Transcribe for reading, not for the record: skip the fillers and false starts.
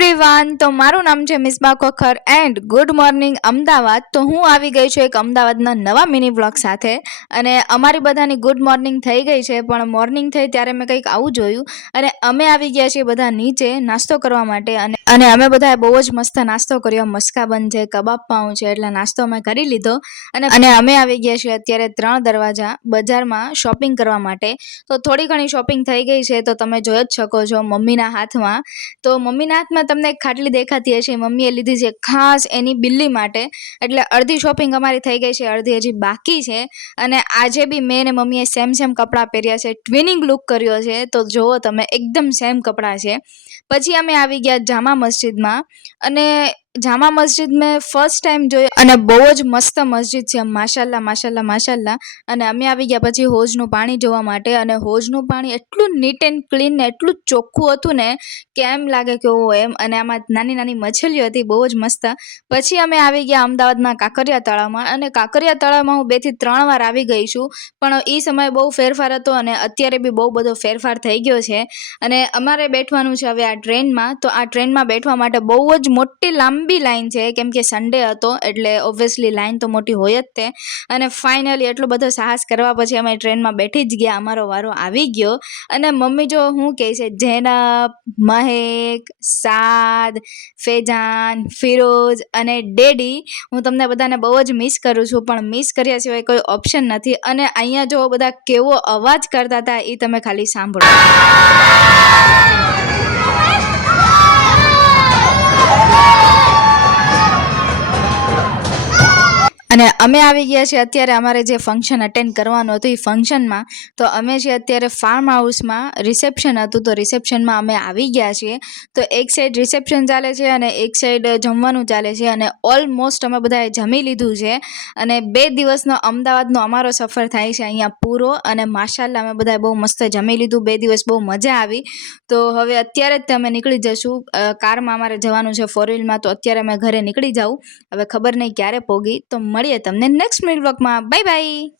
Everyone, તો મારું નામ છે Misbah Khokhar and good morning Ahmedabad. તો હું આવી ગઈ છું એક અમદાવાદના નવા મિની વ્લોગ સાથે. અને અમારી બધાની ગુડ મોર્નિંગ થઈ ગઈ છે, પણ મોર્નિંગ થઈ ત્યારે મેં કંઈક આવું જોયું અને અમે આવી ગયા છીએ બધા નીચે નાસ્તો કરવા માટે. અને અમે બધાએ બહુ જ મસ્ત નાસ્તો કર્યો. મસ્કાબન છે, કબાબ પાઉં છે, એટલે નાસ્તો અમે કરી લીધો. અને અમે આવી ગયા છીએ અત્યારે 3 દરવાજા બજારમાં શોપિંગ કરવા માટે. તો થોડી ઘણી શોપિંગ થઈ ગઈ છે, તો તમે જોઈ જ શકો છો મમ્મીના હાથમાં. તો મમ્મીના હાથમાં તમને એક ખાટલી દેખાતી હશે, મમ્મીએ લીધી છે ખાસ એની બિલ્લી માટે. એટલે અડધી શોપિંગ અમારી થઈ ગઈ છે, અડધી હજી બાકી છે. અને આજે બી મેં ને મમ્મીએ સેમ કપડાં પહેર્યા છે, ટ્વિનિંગ લુક કર્યો છે. તો જુઓ તમે, એકદમ સેમ કપડાં છે. પછી અમે આવી ગયા જામા મસ્જિદમાં. અને જામા મસ્જિદ મેં ફર્સ્ટ ટાઈમ જોઈ અને બહુ જ મસ્ત મસ્જિદ છે, માશાલ્લાહ. અને અમે આવી ગયા પછી હોજનું પાણી જોવા માટે. અને હોજનું પાણી એટલું નીટ એન્ડ ક્લીન ને એટલું ચોખ્ખું હતું ને કે એમ લાગે કે ઓ એમ. અને આમાં નાની મછલીઓ હતી, બહુ જ મસ્ત. પછી અમે આવી ગયા અમદાવાદના કાંકરિયા તળાવમાં. અને કાંકરિયા તળાવમાં હું 2 થી 3 વાર આવી ગઈ છું, પણ એ સમયે બહુ ફેરફાર હતો અને અત્યારે બી બહુ બધો ફેરફાર થઈ ગયો છે. અને અમારે બેઠવાનું છે હવે આ ટ્રેનમાં. તો આ ટ્રેનમાં બેઠવા માટે બહુ જ મોટી લાંબી લાઈન છે, કેમ કે સન્ડે હતો એટલે ઓબ્વિયસલી લાઈન તો મોટી હોય જ તે. અને ફાઇનલી એટલો બધો સાહસ કરવા પછી અમે ટ્રેનમાં બેઠી જ ગયા, અમારો વારો આવી ગયો. અને મમ્મી જો હું કહે છે, જેનબ, મહેક, સાદ, ફેજાન, ફિરોઝ અને ડેડી, હું તમને બધાને બહુ જ મિસ કરું છું, પણ મિસ કર્યા સિવાય કોઈ ઓપ્શન નથી. અને અહીંયા જો બધા કેવો અવાજ કરતા હતા એ તમે ખાલી સાંભળો. અને અમે આવી ગયા છીએ અત્યારે અમારે જે ફંક્શન અટેન્ડ કરવાનું હતું એ ફંક્શનમાં. તો અમે છીએ અત્યારે ફાર્મ હાઉસમાં, રિસેપ્શન હતું, તો રિસેપ્શનમાં અમે આવી ગયા છીએ. તો એક સાઈડ રિસેપ્શન ચાલે છે અને એક સાઈડ જમવાનું ચાલે છે. અને ઓલમોસ્ટ અમે બધાએ જમી લીધું છે. અને 2 દિવસનો અમદાવાદનો અમારો સફર થાય છે અહીંયા પૂરો. અને માશાલ્લાહ અમે બધાએ બહુ મસ્ત જમી લીધું, 2 દિવસ બહુ મજા આવી. તો હવે અત્યારે જ તમે નીકળી જશું, કારમાં અમારે જવાનું છે, 4 વ્હીલમાં. તો અત્યારે અમે ઘરે નીકળી જાઉં, હવે ખબર નહીં ક્યારે પોગી. તો મળીએ તમને નેક્સ્ટ મિનિટ વ્લોગમાં. Bye bye.